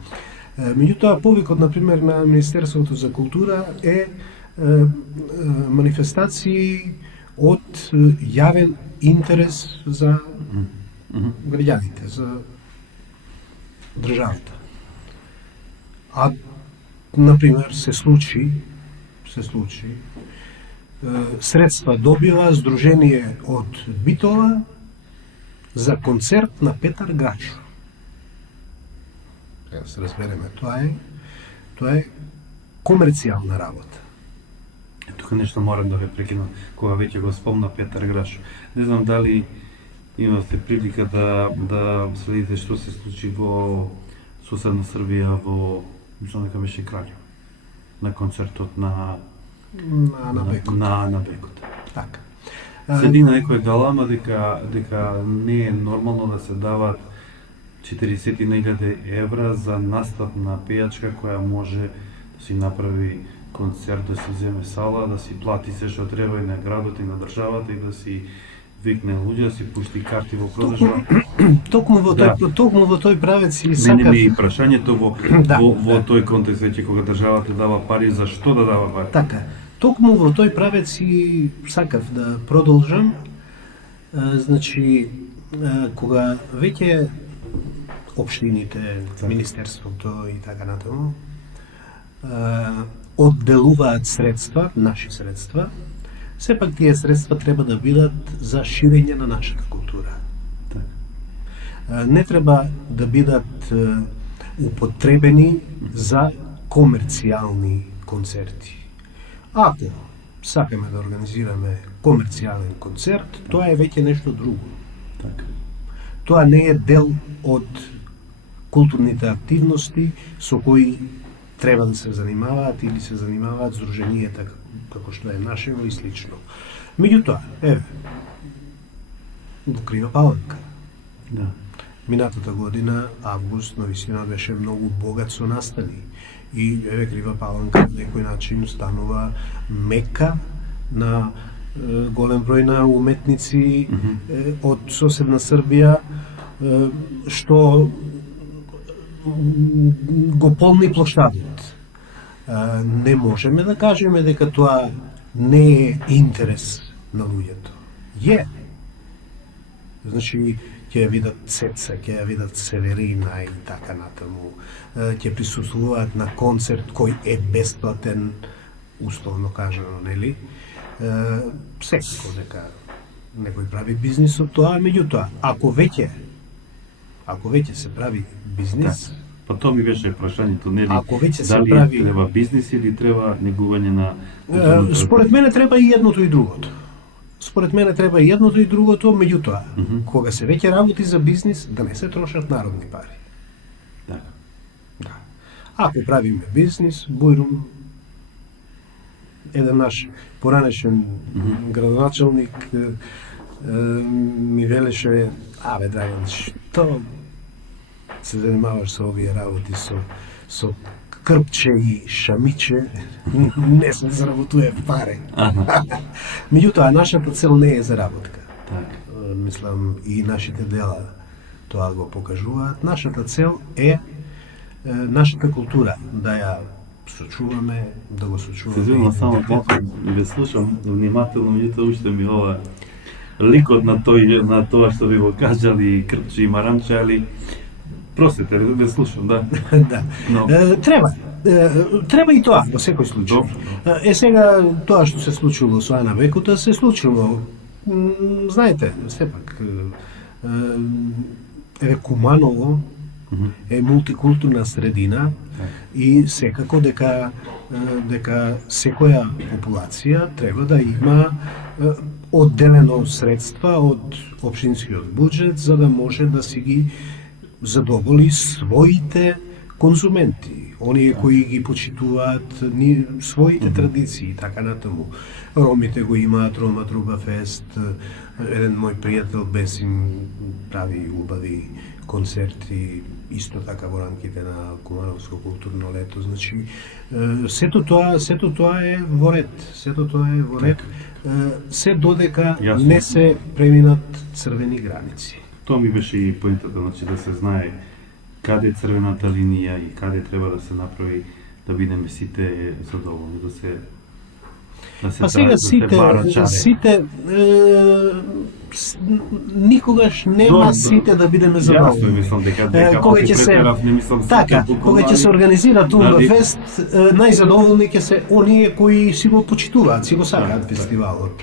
Меѓутоа, повикот, например, на Министерството за култура е манифестации од јавен интерес за граѓаните, за државата. А, например, се случи, средства добива Сдружение од Битола за концерт на Петар Грачо. Да се разбереме, тоа е комерцијална работа. Тука нешто морам да ве прекинам, кога веќе го спомна Петар Граш. Не знам дали имате прилика да следите што се случи во соседна Србија, во, мислам дека беше Краљево, на концертот на Бекот. на Бекот. Така. Седи на некоја галама дека не е нормално да се дават 40.000 евра за настап на пејачка која може да си направи концерт, да си земе сала, да си плати се што треба и на градот и на државата и да си викне луѓе, да си пушти карти во продажба. Токму во тој правец и Не сакав. и прашањето во Да, во тој контекст веќе кога државата дава пари, за што да дава пари? Така. Токму во тој правец и сакав да продолжам. Значи, кога веќе општините, Министерството и така натаму, одделуваат средства, наши средства, сепак тие средства треба да бидат за ширење на нашата култура. Така. Не треба да бидат употребени за комерцијални концерти. Ако сакаме да организираме комерцијален концерт, тоа е веќе нешто друго. Така. Тоа не е дел од културните активности со кои треба да се занимаваат или се занимаваат здруженијата како што е нашево и слично. Меѓутоа, еве, во Крива Паланка, Да. минатата година, август, навистина беше многу богат со настани. И еве Крива Паланка на некој начин станува мека на голем број на уметници од соседна Србија, што го полни плоштадот. Не можеме да кажеме дека тоа не е интерес на луѓето. Е. Значи, ќе ја видат Цеца, ќе ја видат Северина и така натаму. Ќе присуствуваат на концерт кој е бесплатен, условно кажано, нели? Секако дека некој прави бизнис од тоа, меѓутоа, ако веќе се прави бизнис, Па тоа ми беше прашањето, нели? Ако веќе се Дали прави- треба бизнис или треба негување на според мене треба и едното и другото. Според мене треба и едното и другото, меѓутоа, кога се веќе работи за бизнис, да не се трошат народни пари. Да. Да. Ако правиме бизнис, Бујрум, еден наш поранешен градоначалник ми велеше: "Абе, Драган, што се занимаваш со овие работи, со крпче и шамиче не се заработува пари. Меѓутоа, нашата цел не е заработка. Така. Мислам, и нашите дела тоа го покажуваат. Нашата цел е нашата култура да ја сочуваме, да го сочуваме. Се извинувам, само малку ве слушам внимателно, меѓутоа уште ми ова ликот на тоа што ви го кажали крпче и марамче, али простите, ве слушам, да. Да. Но Треба и тоа во секој случај. Добро. Сега тоа што се случило со Ана Бекута се случило. Знаете, сепак Куманово е мултикултурна средина и секако дека секоја популација треба да има одделено средства од општинскиот буџет за да може да си ги задоволи своите конзументи, оние кои ги почитуваат своите традиции и така натаму. Ромите го имаат Рома Труба Фест, еден мој пријател Бесим прави убави концерти, исто така во рамките на Кумановско културно лето. Значи, сето тоа е во ред. Сето тоа е во ред. Се додека не се преминат црвени граници. тоа ми беше и поентата, значи да се знае каде е црвената линија и каде треба да се направи да бидеме сите задоволни, да се Па сега сите никогаш нема сите да бидеме задоволни. Јасно мислам дека кога ќе се не мислам така, кога ќе се организира Тумба Фест, најзадоволни ќе се оние кои си го почитуваат, си го сакаат фестивалот.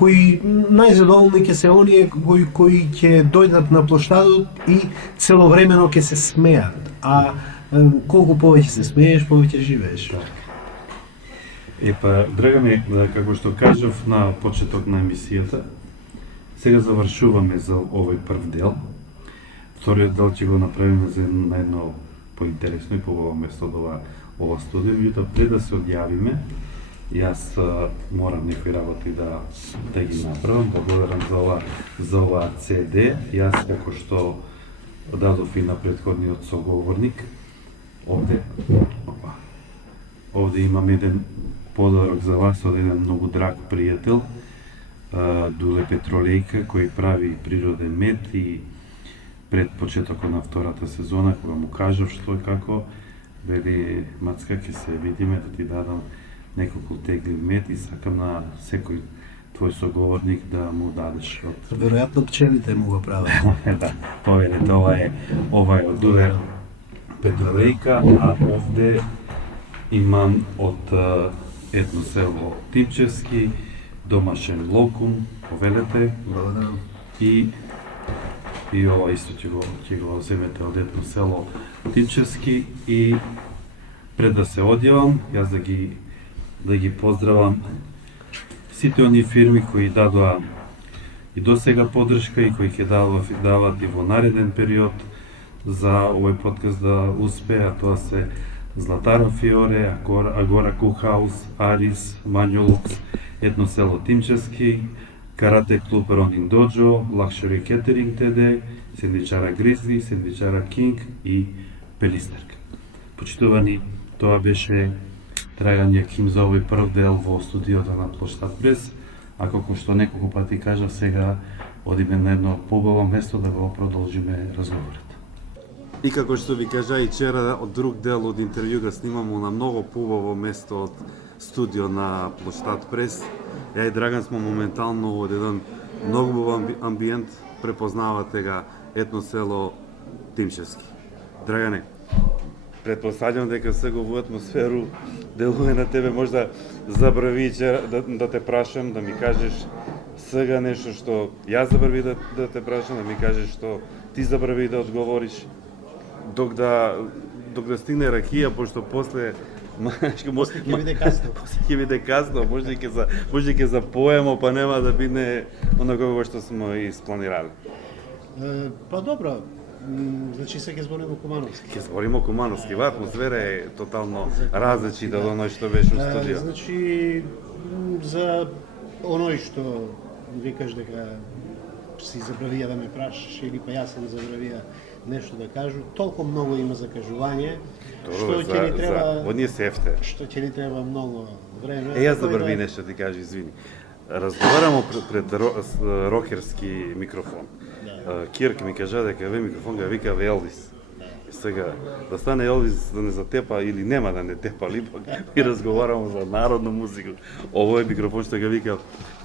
Кои најзадоволни ќе се оние кои ќе дојдат на плоштадот и целовремено ќе се смеат. А колку повеќе се смееш, повеќе живееш. Епа, Драгане, како што кажав на почеток на емисијата, сега завршуваме за овој прв дел. Вториот дел ќе го направиме на едно поинтересно и побаво место од ова студио, меѓутоа пред да се одјавиме, јас морам некои работи да ги направам. Благодарам за ова CD. Јас, како што дадов и на претходниот соговорник, овде имам еден подарок за вас од еден многу драг пријател, Дуле Петролејка, кој прави природен мед, и пред почетокот на втората сезона, кога му кажав што и како, вели, Мацка, ќе се видиме да ти дадам неколку тегли мед и сакам на секој твој соговорник да му дадеш од... Веројатно пчелите му го прават. Да, поверете, ова е од Дуле Петролејка, а овде имам од етно село Тимчевски, домашен локум, повелете. Благодарам. И ова исто ќе го земете од етно село Тимчевски. И пред да се одјавам, јас да ги поздравам сите оние фирми кои дадоа и досега поддршка и кои ќе дават и во нареден период за овој подкаст да успее, а тоа се Златара Фиоре, Агора Кухаус, Арис, Мањолукс, етно село Тимчевски, Карате клуб Ронин Доджо, Лакшери Кетеринг ТД, сендвичара Гризли, сендвичара Кинг и Пелистерка. Почитувани, тоа беше Драган Јаким за овој прв дел во студиото на Плоштад Прес, а како што неколку пати кажав, сега одиме на едно побаво место да го продолжиме разговорот. И како што ви кажа и вчера, од друг дел од интервју го снимамо на многу побаво место од студио на Плоштад Прес. Ја и Драган смо моментално од еден многу убав амбиент, препознавате ga етно село Тимчевски. Драгане, претпоставljam дека сега во атмосферу делува на тебе, можда забрави да те прашам, да ми кажеш сега нешто што јас забрави да те прашам, да ми кажеш што ти забрави да одговориш, док да стигне ракија, пошто после ќе биде касно. Ќе биде касно, може и ќе запоемо, па нема да биде онако што смо и спланирали. Па добро, значи се ќе збориме кумановски. Ќе збориме кумановски, ва атмосфера е тотално различита од оној што беше во студио. Значи, за оној што викаш дека си забравија да ме прашаш или па јас сам забравија нешто да кажу, толку многу има за кажување. Моторове Што ќе ни треба- оние се ефте. Што ќе ни треба многу време. Јас да Тој први нешто ти кажа, извини. Разговарамо пред рокерски микрофон. Кирк ми кажа дека ве микрофон га вика Елвис. И сега да стане Елвис да не затепа или нема да не тепа липак и разговарамо за народна музика. Овој микрофон што га вика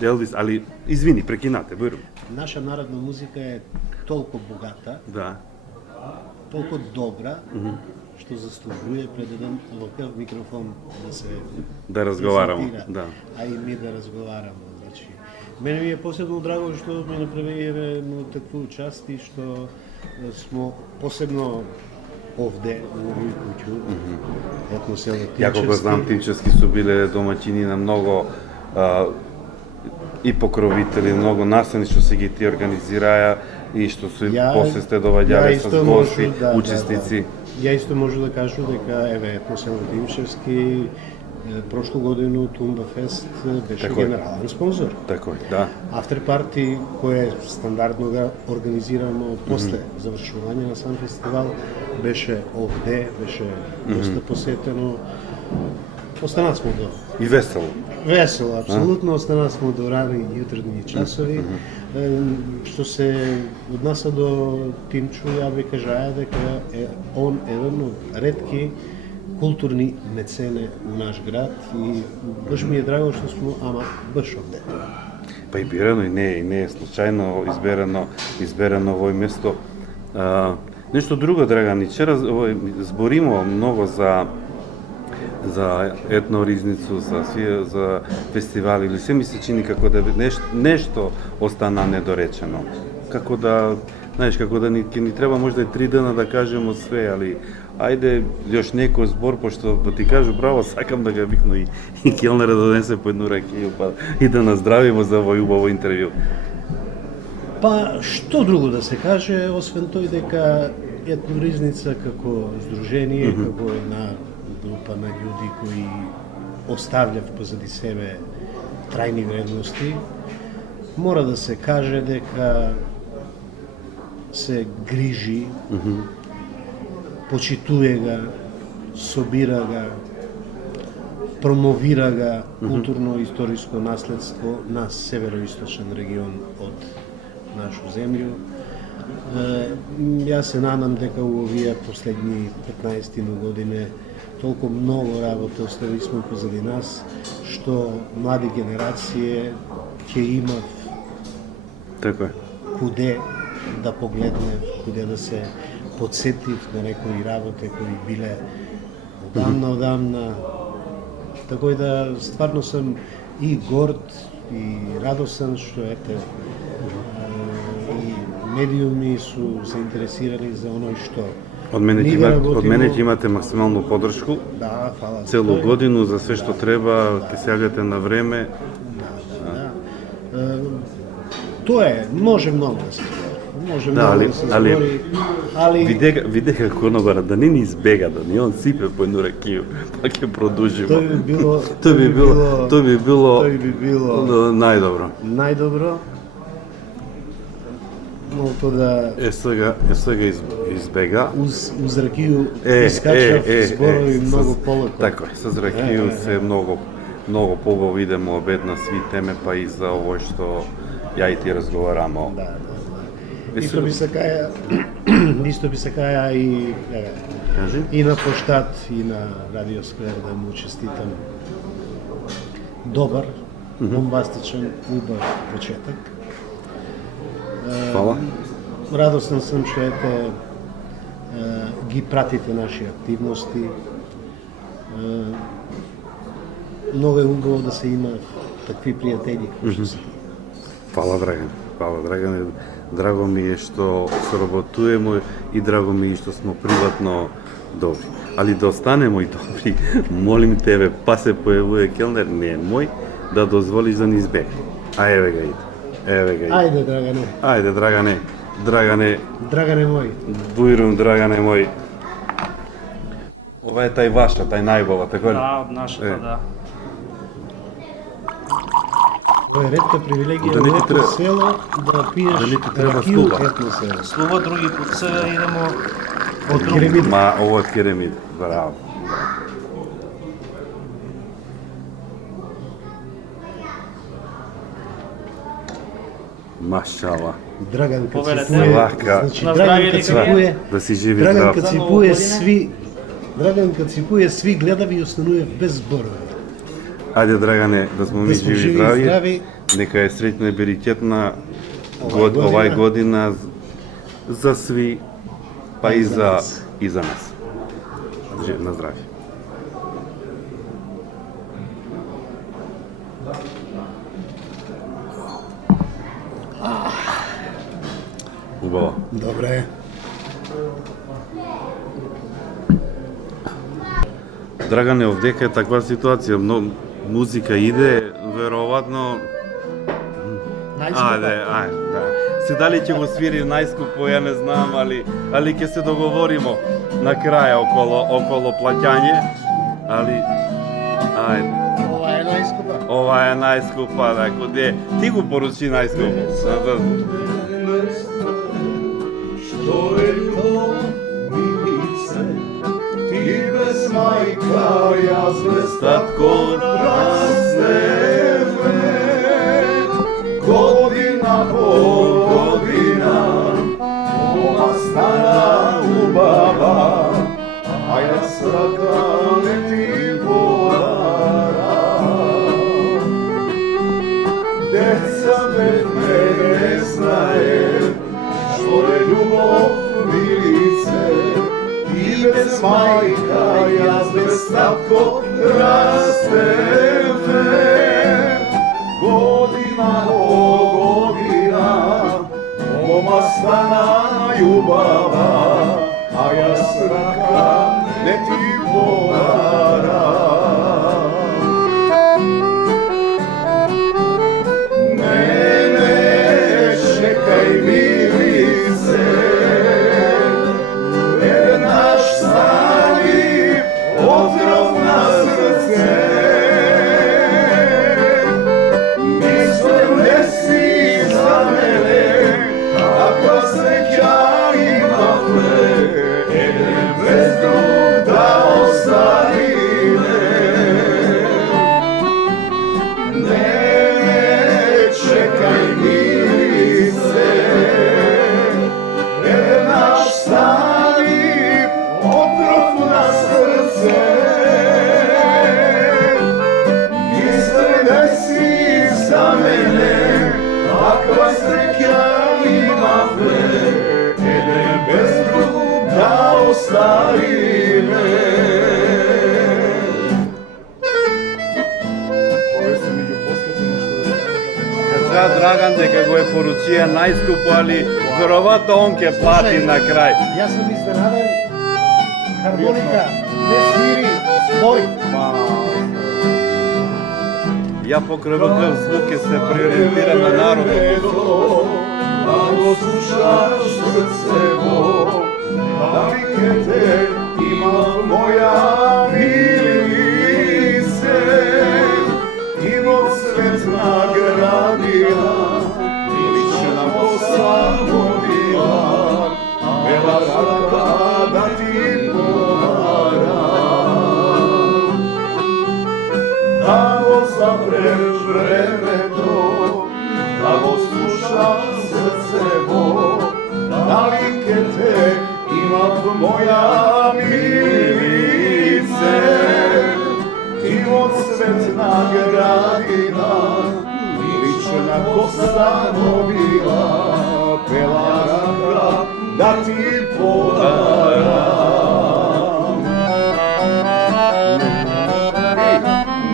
Елвис, али извини, прекинате, бирам. Наша народна музика е толку богата, Да. толку добра, што заслужува пред еден ваков микрофон да се Да разговарамо, презентира, да. а и ми да разговарамо. Значи, мене ми е посебно драго што ми направиве такву част и што смо посебно овде у овој куќу, етно село Јако го знам, Тимчевски су биле домаќини на многу и покровители, многу настани што се ги ти организираја и што су после сте доваѓале со гости, учесници. Ја исто можу да кажу дека еве етно село Тимчевски прошлу годину Тумба Фест беше Тако е. генерален спонзор. Тако е, да. Афтер парти кој стандардно го организирано после завршување на сам фестивал беше овде, беше доста посетено. Останат смо до И весело. весело, апсолутно останат смо до рани јутрени часови. Што се однаса до Тимчу, ја би кажаја дека е он еден од ретки културни мецене у наш град и баш ми е драго што смо, ама баш овде. Па и бирано и не е случајно изберено овој место. Нешто друго, Драган, вчера зборимо многу за етноризницу, за фестивали, или се ми се чини како да нешто остана недоречено. Како да, знаеш, како да ни треба можда и 3 дена да кажемо све, али ајде још некој збор, пошто ти кажу браво, сакам да га викну и келнера да донесе по едну ракија, па и да наздравимо за овој убаво интервју. Па, што друго да се каже, освен тој дека етноризница како здружение, како една група на луѓе кои остављав позади себе трајни вредности, мора да се каже дека се грижи, почитуе го, собира го, промовира го културно-историско наследство на североисточен регион од нашу земју. Јас се надам дека у овие последни 15 години толку многу работа остави сме позади нас, што млади генерации ќе имат Така е. куде да погледне, куде да се подсетив на некои работи кои биле одамна. Така да стварно сум и горд и радосен што ете и медиуми су заинтересирани за оној што Од мене ние работиме. од мене ќе имате максималну поддршку. Да, фала. Целу годину за све што треба, ќе сеагате на време. Тоа е, може многу да се збори. Може Да, многу да се али- збори, али Виде како Конобара да не ни избега, да ни он сипе по едну ракија, па ќе продолжиме. тој би било Тоа би било најдобро. најдобро. Молто да Сега избега. уз ракију искачав зборови многу полако. Така е, со ракију се многу побаво идемо обедна сви теме, па и за овој што ја и ти разговарамо. Да. Исто би се каја и Кажи? и на Поштат и на Радио Сквер да му честитам добар, бомбастичен, убав почеток. Фала. Радосен сум што ете ги пратите наши активности. Многу е убаво да се има такви пријатели кои што се. Фала, Драган. Драго ми е што соработуваме и драго ми е што смо приватно добри. Али да останемо и добри, молим тебе, па се појавува келнер, не е мој, да дозволиш да ни избега. А еве га иде. Ајде, Драгане. Ајде, Драгане, Драгане мој. бујрум, Драгане мој. Ова е тај ваша, тај најбава, така ли? Да, од нашата, да. Ова е ретка привилегија Да не ти во треба- село да пиеш да не ти треба ракију слуга. етно село. Слува други пат сега идемо Од Керемид. Ма, ово од Керемид. Браво. Машала. Драган кад Повелете. си пуе, Лака. значи На Драган здравје кад си дека пуе, Да си живи Драган здрав. кад си За пуе новогодина. сви Драган кад си пуе сви гледави и останува без зборови. Ајде, Драгане, да сме ми Да сме живи живи и здрави. здрави. Нека е среќна и берикетна Овај овај година за сви, па и за нас. нас. На здравје. Убаво. Добре. Драгане, овдека е таква ситуација, музика иде, веројатно. Ајде, да. Се дали ќе го свири најскупо, ја не знам, али ќе се договоримо на крај около плаќање, али ајде. Ова е најскупа. Ова е најскупа, да, коде ти го поручи најскупо. Što je ljubov milice, ti bez majka, ja bez tatko rasteve. Godina po godina, oma stara ljubava, a ja sraka leti podara. Deca bez mene znaje, što je ljubov milice, ti bez majka, ja bez tatko rasteve. Godina po godina, oma stana ljubava, a ja sraka ne ti podaram. Ne, čekaj milice, jer naš stari otrov na srce. Mislim ne si za mene, takva sreća ima me, bez drug da ostavi me. Čekaj milice, jer naš stari otrov na srce. Mislim da si za mene, takva sreća ima me, bez drugog da ostavi me. Кажа Драган дека го е поручија најскупо, али веројатно он ќе плати на крај. Јас сум изненаден. Хармоника не свири, збори. Ја покрај ваков звук ќе се приориентирам на народот. Da go slušaš srcevo, navike te ima moja milice. I noć svetna gradila, lična kosa vodila, bela raka da ti podaram. Da go zapreš vremeto, da go slušaš srcevo, navike te ima moja milice. Ti od svetna gradina, lična kosa novila, pela raka da ti podaram.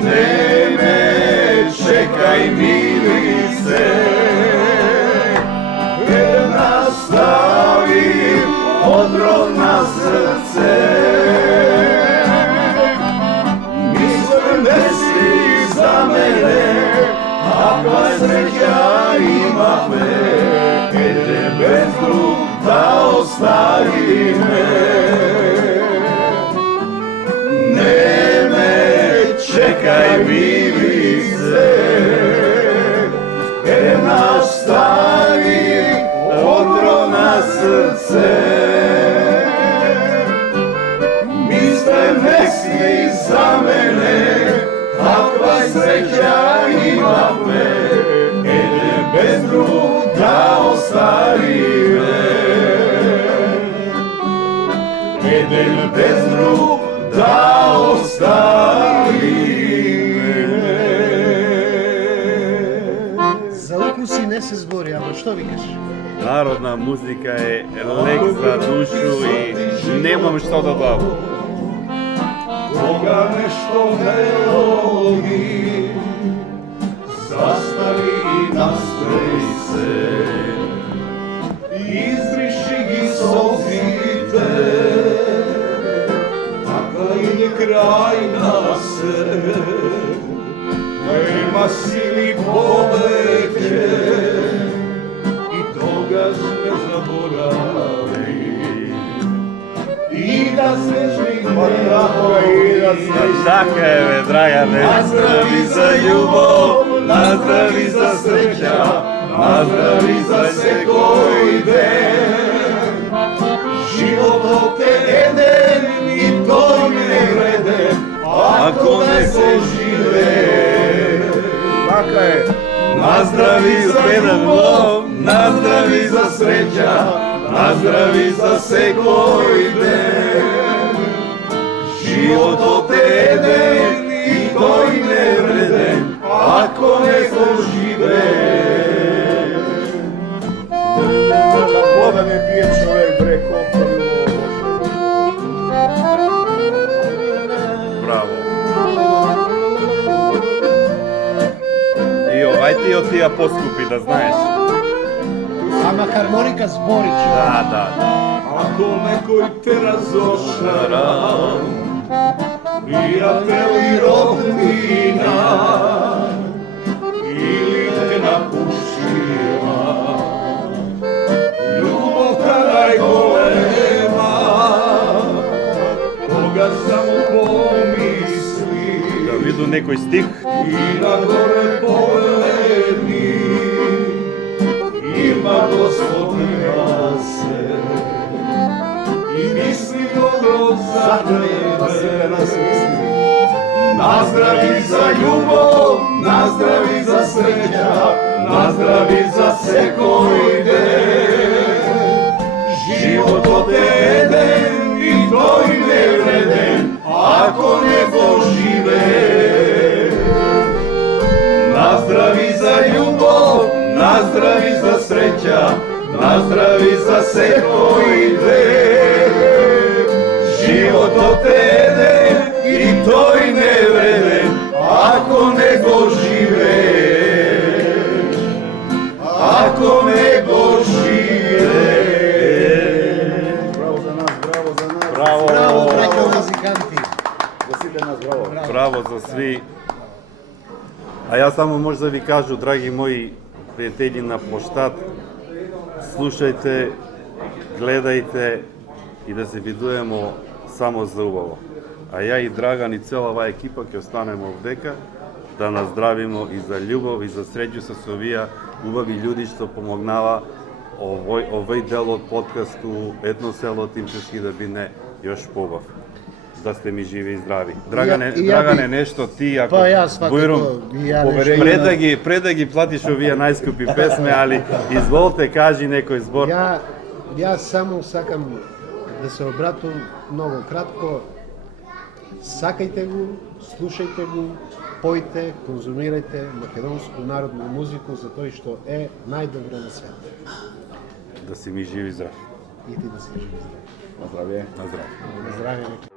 Ne me čekaj milice, jer nastavim otrov na srce. Mislim da si za mene, takva sreća ima me, bez drug da ostavi me. Ne me čekaj milice, jer naš stari otrov na srce. среќа имавме, еден без друг да оставиме. Еден без друг да оставиме. За укуси не се збори, ама што викаш? Народна музика е лек за душу и немам што да добавам. Кога нешто не оди, застани и настрои се, избриши ги солзите, така и ни крај на се, нема сили повеќе, и тогаш не заборави. И да снежни мрак, и да снежни. Така е, бе, Драгане. Наздрави за љубов, наздрави за среќа, наздрави за секој ден. Животот е еден и тој не вреден, ако не се живее. Така е. Наздрави за љубов, наздрави за среќа, наздрави за секој ден. Животот е еден и тој не вреден, ако не го живее. Вода не пие човек бреко. Браво. И овајте и од тие поскупи, да знаеш. Ама хармоника збориче. Да. Ако некој те разошара, пријател и роднина, или те напушила, љубовта најголема, кога само помисли, Да виду некој стих. и нагоре погледни, има Господина се, и мисли добро за тебе. Наздрави за љубов, наздрави за среќа, наздрави за секој ден. Животот е еден и тој не вреден, ако не го живее. Наздрави за љубов, наздрави за среќа, наздрави за секој ден. Животот е еден и тој не вреден, ако не го живееш. Ако не го живееш. Браво за нас, браво за нас. Браво. Браво, браќа музиканти. За сите нас, браво. Браво за сви. А јас само може да ви кажу, драги мои пријатели на площад, слушајте, гледајте и да се видуваме само за убаво. А ја и Драган и цела оваа екипа ќе останеме овдека да наздравимо и за љубов и за среќу со овие убави луѓе што помогнава овој дел од подкасту Едно село Тимчевски да биде још побав. Да сте ми живи и здрави. Драгане, нешто ти, ако Па јас свакако, Бујрум, ја нешто. пред да ги платиш овие најскупи песме, али изволте, кажи некој збор. Јас само сакам да се обратам многу кратко. Сакајте го, слушајте го, појте, конзумирајте македонску народну музику за тој што е најдобро на свет. Да си ми живи и здрави. И ти да си живи здрави. На здравје. На здраве. На здравје.